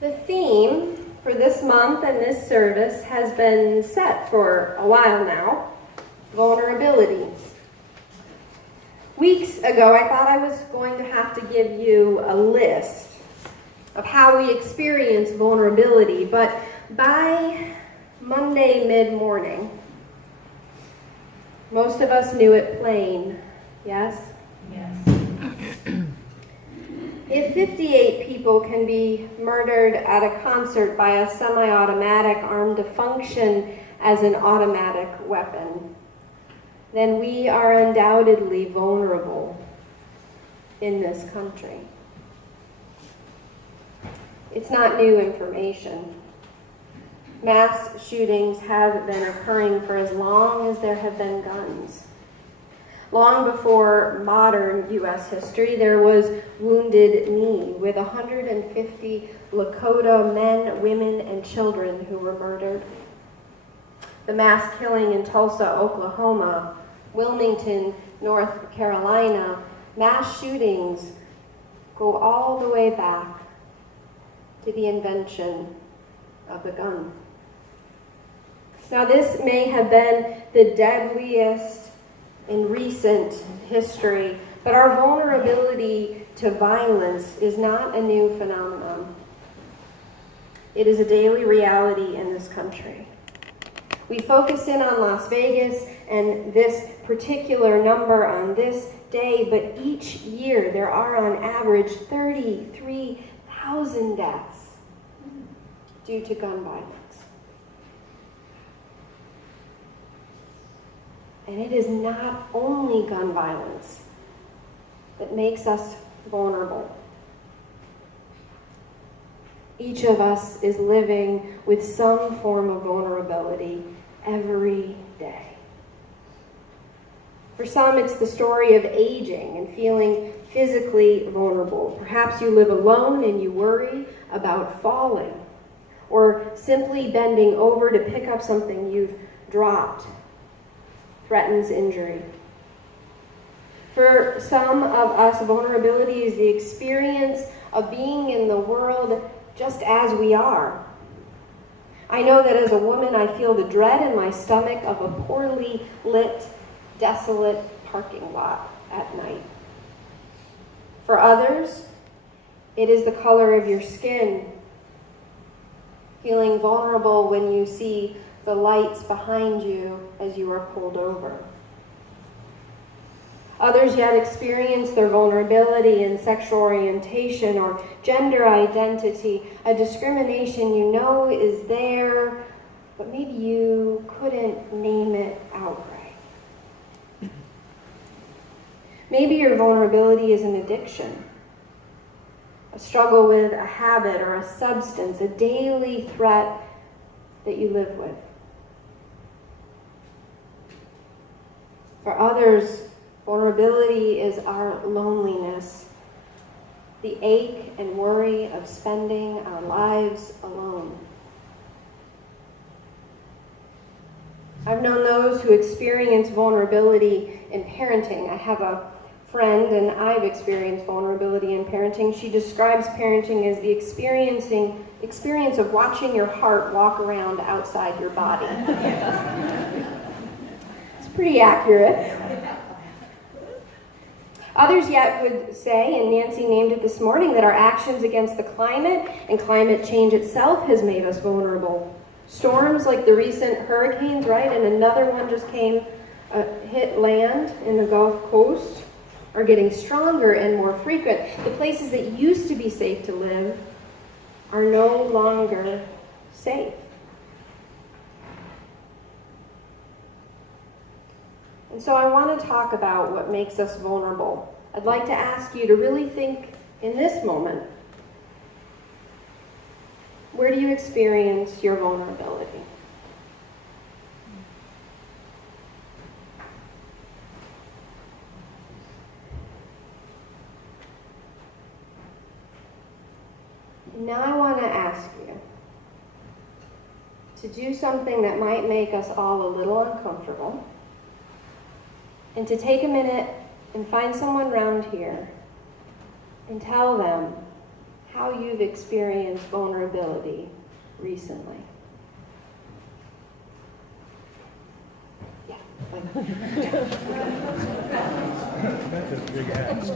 The theme for this month and this service has been set for a while now: vulnerability. Weeks ago, I thought I was going to have to give you a list of how we experience vulnerability, but by Monday mid-morning, most of us knew it plain. Yes? Yes. If 58 people can be murdered at a concert by a semi-automatic armed to function as an automatic weapon, then we are undoubtedly vulnerable in this country. It's not new information. Mass shootings have been occurring for as long as there have been guns. Long before modern U.S. history, there was Wounded Knee, with 150 Lakota men, women, and children who were murdered. The mass killing in Tulsa, Oklahoma, Wilmington, North Carolina, mass shootings go all the way back to the invention of the gun. Now, this may have been the deadliest in recent history, but our vulnerability to violence is not a new phenomenon. It is a daily reality in this country. We focus in on Las Vegas and this particular number on this day, but each year there are on average 33,000 deaths due to gun violence. And it is not only gun violence that makes us vulnerable. Each of us is living with some form of vulnerability every day. For some, it's the story of aging and feeling physically vulnerable. Perhaps you live alone and you worry about falling, or simply bending over to pick up something you've dropped threatens injury. For some of us, vulnerability is the experience of being in the world just as we are. I know that as a woman, I feel the dread in my stomach of a poorly lit, desolate parking lot at night. For others, it is the color of your skin, feeling vulnerable when you see the lights behind you as you are pulled over. Others yet experience their vulnerability in sexual orientation or gender identity, a discrimination you know is there, but maybe you couldn't name it outright. Maybe your vulnerability is an addiction, a struggle with a habit or a substance, a daily threat that you live with. For others, vulnerability is our loneliness, the ache and worry of spending our lives alone. I've known those who experience vulnerability in parenting. I have a friend, and I've experienced vulnerability in parenting. She describes parenting as the experience of watching your heart walk around outside your body. It's pretty accurate. Others yet would say, and Nancy named it this morning, that our actions against the climate and climate change itself has made us vulnerable. Storms like the recent hurricanes, right, and another one just hit land in the Gulf Coast, are getting stronger and more frequent. The places that used to be safe to live are no longer safe. And so I want to talk about what makes us vulnerable. I'd like to ask you to really think in this moment, where do you experience your vulnerability? Now I want to ask you to do something that might make us all a little uncomfortable, and to take a minute and find someone around here and tell them how you've experienced vulnerability recently. Yeah. That's a big ask.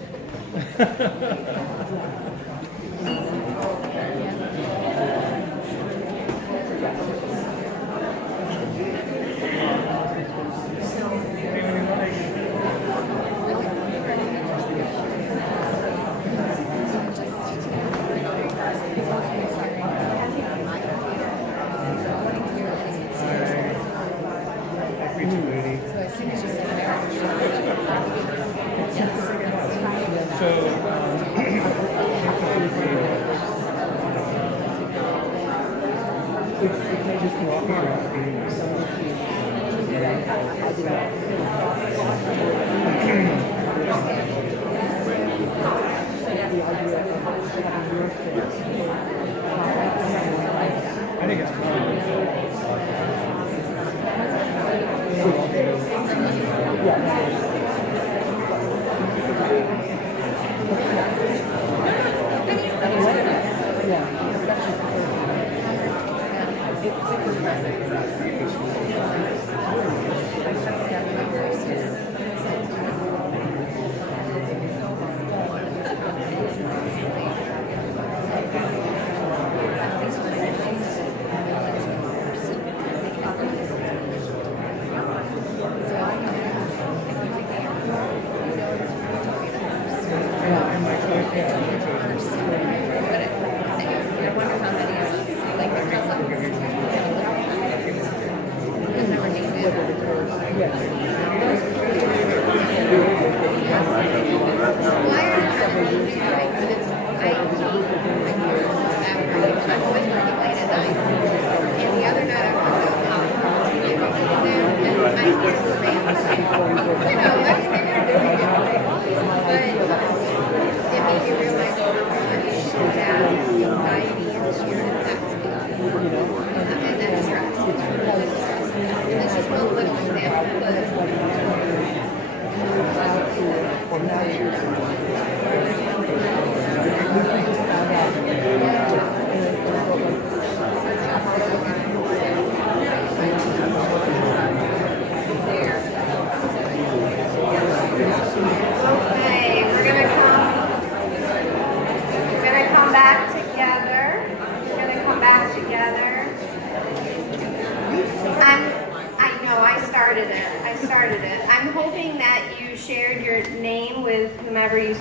I think it's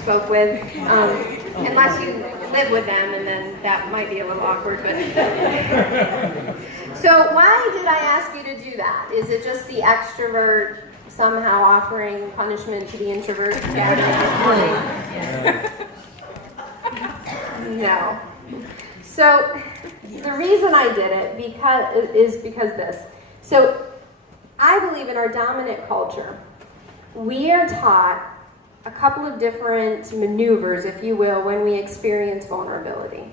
spoke with, unless you live with them, and then that might be a little awkward. But so why did I ask you to do that? Is it just the extrovert somehow offering punishment to the introvert gathering this morning? No. So the reason I did it is because this. So I believe in our dominant culture, we are taught a couple of different maneuvers, if you will, when we experience vulnerability.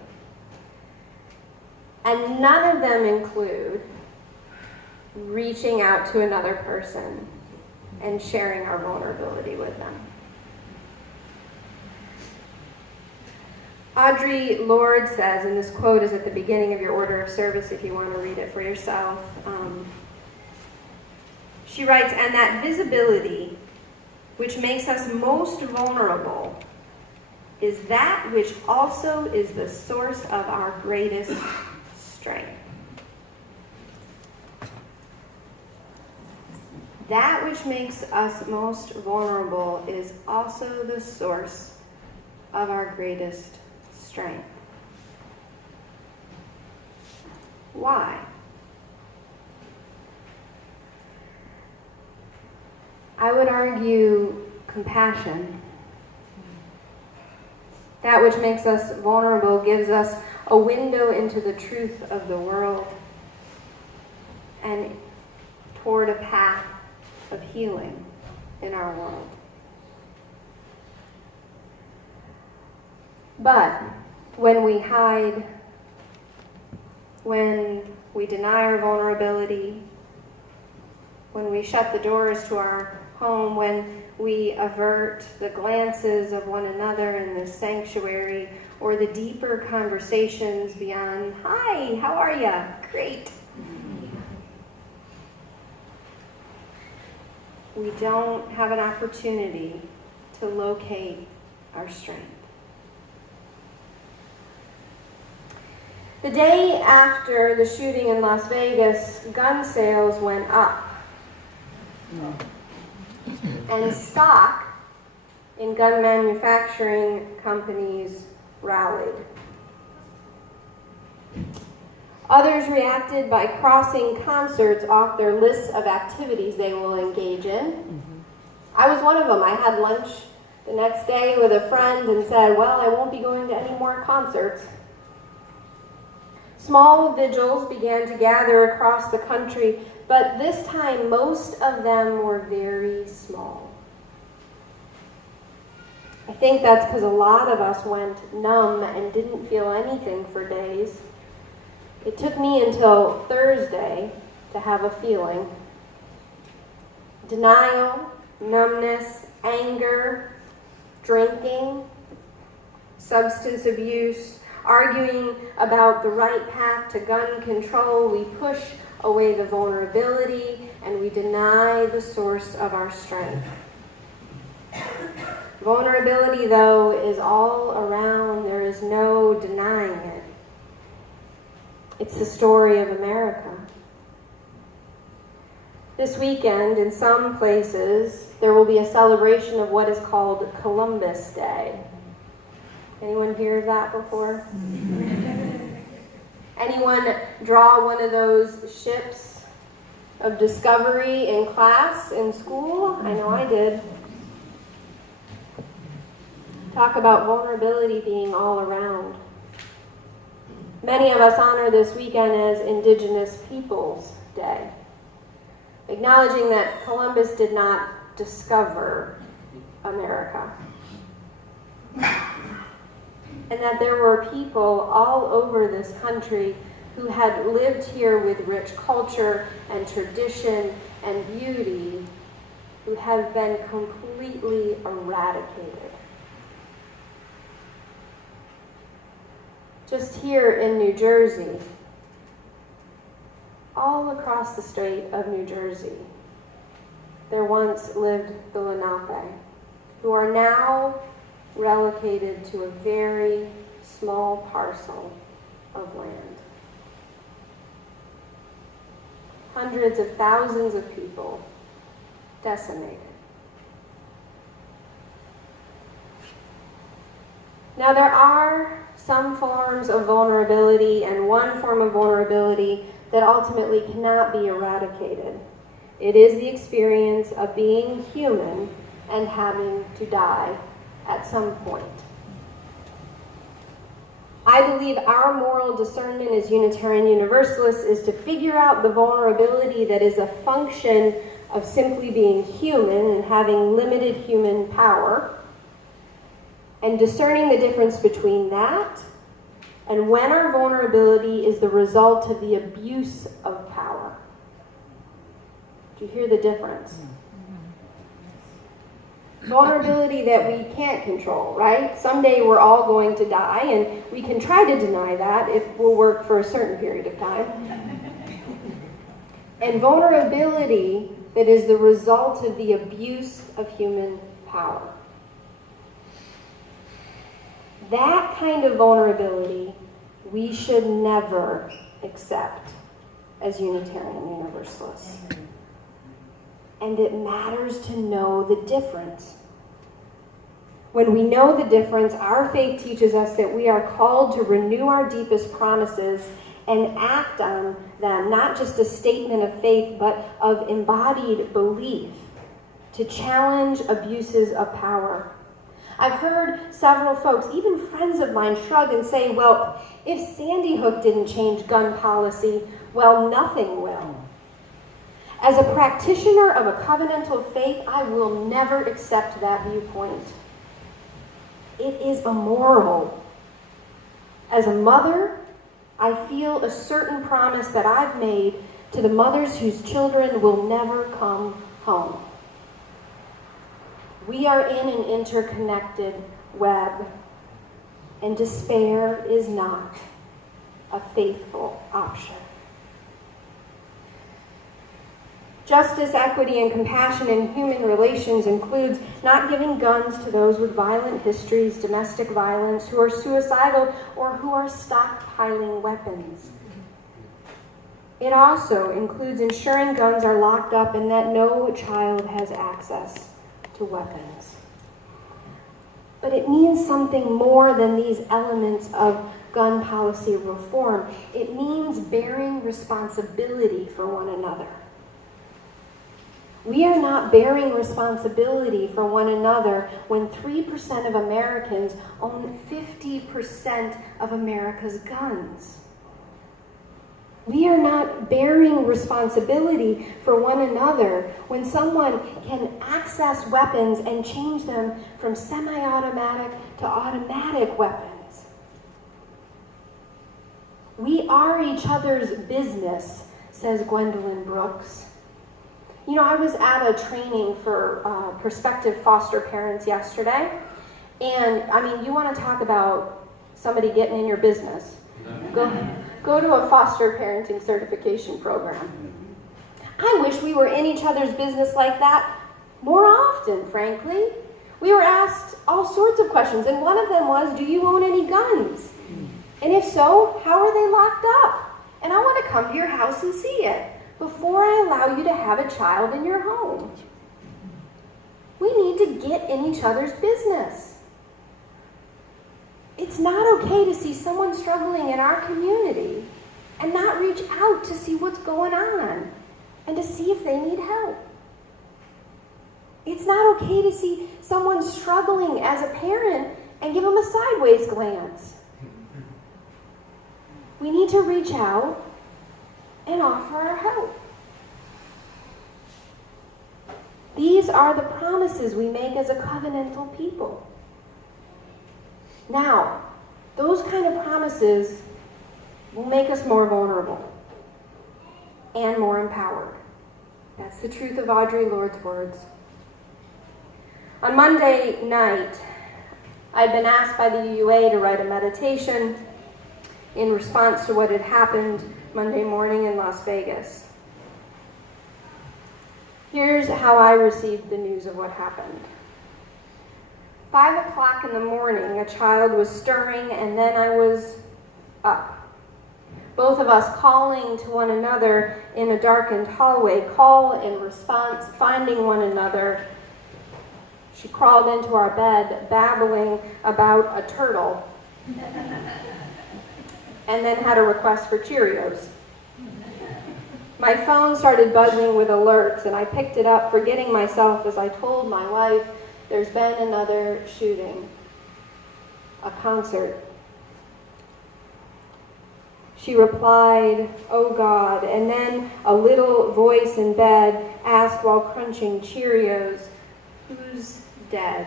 And none of them include reaching out to another person and sharing our vulnerability with them. Audre Lorde says, and this quote is at the beginning of your order of service if you want to read it for yourself. She writes, "And that visibility which makes us most vulnerable is that which also is the source of our greatest strength." That which makes us most vulnerable is also the source of our greatest strength. Why? I would argue compassion. That which makes us vulnerable gives us a window into the truth of the world and toward a path of healing in our world. But when we hide, when we deny our vulnerability, when we shut the doors to our home, when we avert the glances of one another in the sanctuary, or the deeper conversations beyond, "Hi, how are ya? Great." We don't have an opportunity to locate our strength. The day after the shooting in Las Vegas, gun sales went up. And stock in gun manufacturing companies rallied. Others reacted by crossing concerts off their lists of activities they will engage in. I was one of them. I had lunch the next day with a friend and said, "Well, I won't be going to any more concerts." Small vigils began to gather across the country, but this time most of them were very small. I think that's because a lot of us went numb and didn't feel anything for days. It took me until Thursday to have a feeling. Denial, numbness, anger, drinking, substance abuse, arguing about the right path to gun control. We push away the vulnerability and we deny the source of our strength. Vulnerability, though, is all around. There is no denying it. It's the story of America. This weekend, in some places, there will be a celebration of what is called Columbus Day. Anyone hear of that before? Anyone draw one of those ships of discovery in class, in school? I know I did. Talk about vulnerability being all around. Many of us honor this weekend as Indigenous Peoples Day, acknowledging that Columbus did not discover America, and that there were people all over this country who had lived here with rich culture and tradition and beauty, who have been completely eradicated. Just here in New Jersey, all across the state of New Jersey, there once lived the Lenape, who are now relocated to a very small parcel of land. Hundreds of thousands of people decimated. Now there are some forms of vulnerability and one form of vulnerability that ultimately cannot be eradicated. It is the experience of being human and having to die at some point. I believe our moral discernment as Unitarian Universalists is to figure out the vulnerability that is a function of simply being human and having limited human power, and discerning the difference between that and when our vulnerability is the result of the abuse of power. Do you hear the difference? Vulnerability that we can't control, right? Someday we're all going to die, and we can try to deny that if we'll work for a certain period of time. And vulnerability that is the result of the abuse of human power. That kind of vulnerability we should never accept as Unitarian Universalists. And it matters to know the difference. When we know the difference, our faith teaches us that we are called to renew our deepest promises and act on them, not just a statement of faith, but of embodied belief, to challenge abuses of power. I've heard several folks, even friends of mine, shrug and say, well, if Sandy Hook didn't change gun policy, well, nothing will. As a practitioner of a covenantal faith, I will never accept that viewpoint. It is immoral. As a mother, I feel a certain promise that I've made to the mothers whose children will never come home. We are in an interconnected web. and despair is not a faithful option. Justice, equity, and compassion in human relations includes not giving guns to those with violent histories, domestic violence, who are suicidal, or who are stockpiling weapons. It also includes ensuring guns are locked up and that no child has access to weapons. But it means something more than these elements of gun policy reform. It means bearing responsibility for one another. We are not bearing responsibility for one another when 3% of Americans own 50% of America's guns. We are not bearing responsibility for one another when someone can access weapons and change them from semi-automatic to automatic weapons. We are each other's business, says Gwendolyn Brooks. You know, I was at a training for prospective foster parents yesterday, and I mean, you want to talk about somebody getting in your business. Go to a foster parenting certification program. I wish we were in each other's business like that more often, frankly. We were asked all sorts of questions, and one of them was, do you own any guns? And if so, how are they locked up? And I want to come to your house and see it before I allow you to have a child in your home. We need to get in each other's business. It's not okay to see someone struggling in our community and not reach out to see what's going on and to see if they need help. It's not okay to see someone struggling as a parent and give them a sideways glance. We need to reach out and offer our help. These are the promises we make as a covenantal people. Now, those kind of promises will make us more vulnerable and more empowered. That's the truth of Audre Lorde's words. On Monday night, I'd been asked by the UUA to write a meditation in response to what had happened Monday morning in Las Vegas. Here's how I received the news of what happened. 5 o'clock in the morning, a child was stirring, and then I was up. Both of us calling to one another in a darkened hallway, call and response, finding one another. She crawled into our bed, babbling about a turtle, and then had a request for Cheerios. My phone started buzzing with alerts, and I picked it up, forgetting myself as I told my wife, there's been another shooting, a concert. She replied, oh God, and then a little voice in bed asked while crunching Cheerios, who's dead?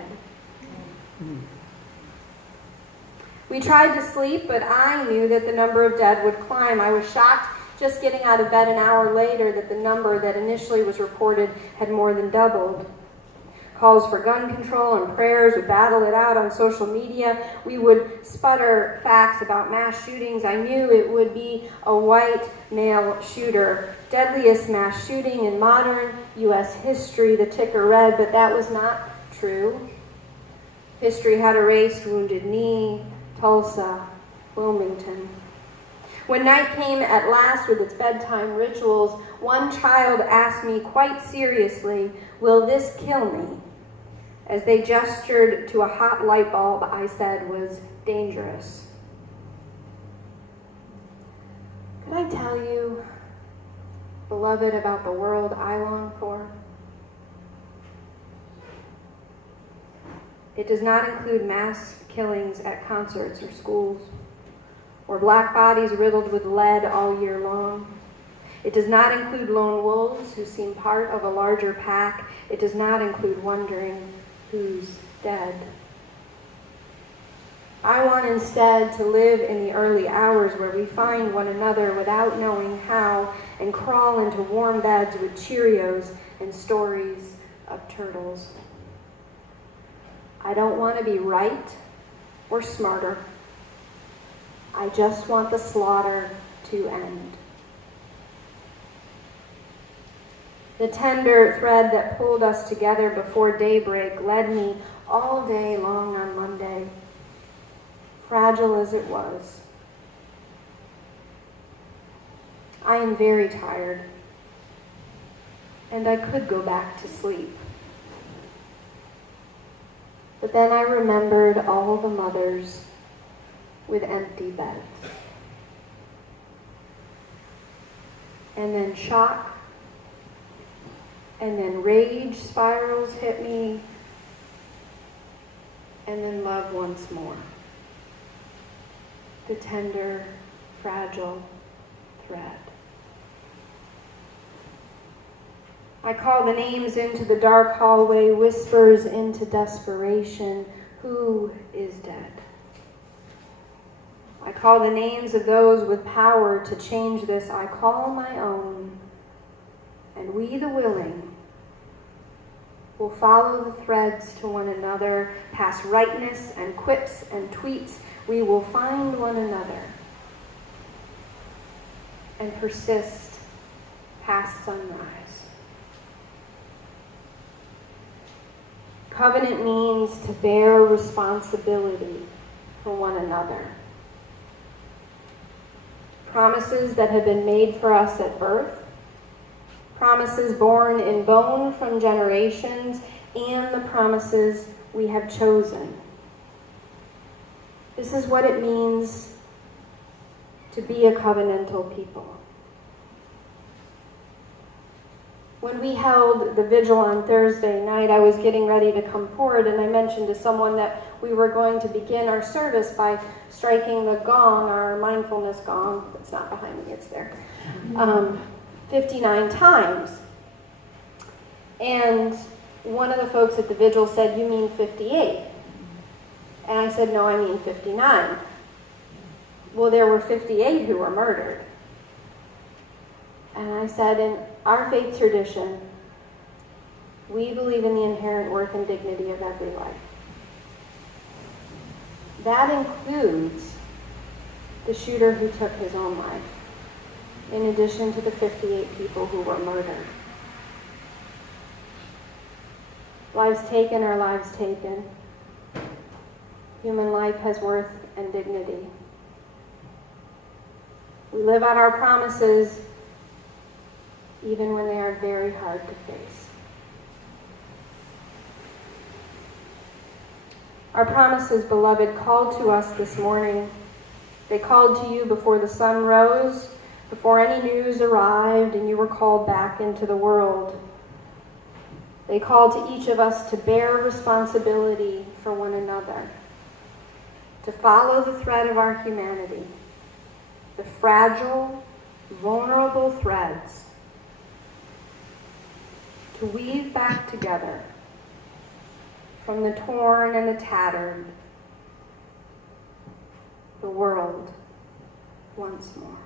We tried to sleep, but I knew that the number of dead would climb. I was shocked just getting out of bed an hour later that the number that initially was reported had more than doubled. Calls for gun control and prayers would battle it out on social media. We would sputter facts about mass shootings. I knew it would be a white male shooter. Deadliest mass shooting in modern U.S. history, the ticker read, but that was not true. History had erased Wounded Knee, Tulsa, Wilmington. When night came at last with its bedtime rituals, one child asked me quite seriously, will this kill me? As they gestured to a hot light bulb I said was dangerous. Can I tell you, beloved, about the world I long for? It does not include mass killings at concerts or schools, or black bodies riddled with lead all year long. It does not include lone wolves who seem part of a larger pack. It does not include wondering who's dead. I want instead to live in the early hours where we find one another without knowing how and crawl into warm beds with Cheerios and stories of turtles. I don't want to be right or smarter I just want the slaughter to end. The tender thread that pulled us together before daybreak led me all day long on Monday, fragile as it was. I am very tired, and I could go back to sleep. But then I remembered all the mothers with empty beds. And then shock, and then rage spirals hit me, and then love once more. The tender, fragile thread. I call the names into the dark hallway, whispers into desperation. Who is dead? I call the names of those with power to change this. I call my own. And we, the willing, will follow the threads to one another, past rightness and quips and tweets. We will find one another and persist past sunrise. Covenant means to bear responsibility for one another. Promises that have been made for us at birth, promises born in bone from generations, and the promises we have chosen. This is what it means to be a covenantal people. When we held the vigil on Thursday night, I was getting ready to come forward, and I mentioned to someone that we were going to begin our service by striking the gong, our mindfulness gong. It's not behind me, it's there. 59 times. And one of the folks at the vigil said, "You mean 58? And I said, "No, I mean 59. Well, there were 58 who were murdered. And I said, in our faith tradition, we believe in the inherent worth and dignity of every life. That includes the shooter who took his own life, in addition to the 58 people who were murdered. Lives taken are lives taken. Human life has worth and dignity. We live out our promises even when they are very hard to face. Our promises, beloved, called to us this morning. They called to you before the sun rose, before any news arrived, and you were called back into the world. They called to each of us to bear responsibility for one another, to follow the thread of our humanity, the fragile, vulnerable threads, to weave back together from the torn and the tattered, the world once more.